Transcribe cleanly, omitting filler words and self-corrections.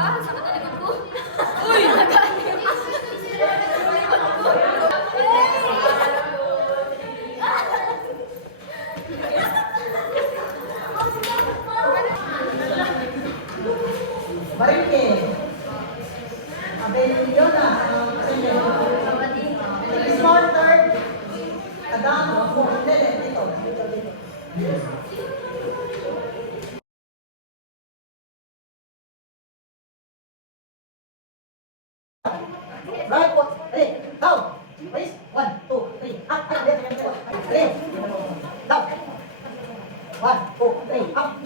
Ah, sakit na likod ko. Uy! Marinke. Abel Leona. Small third. Adamo. Dito. Right foot. Ready. Down. Raise. 1, 2, 3. Up. Ready. Down. 1, 2, 3. Up.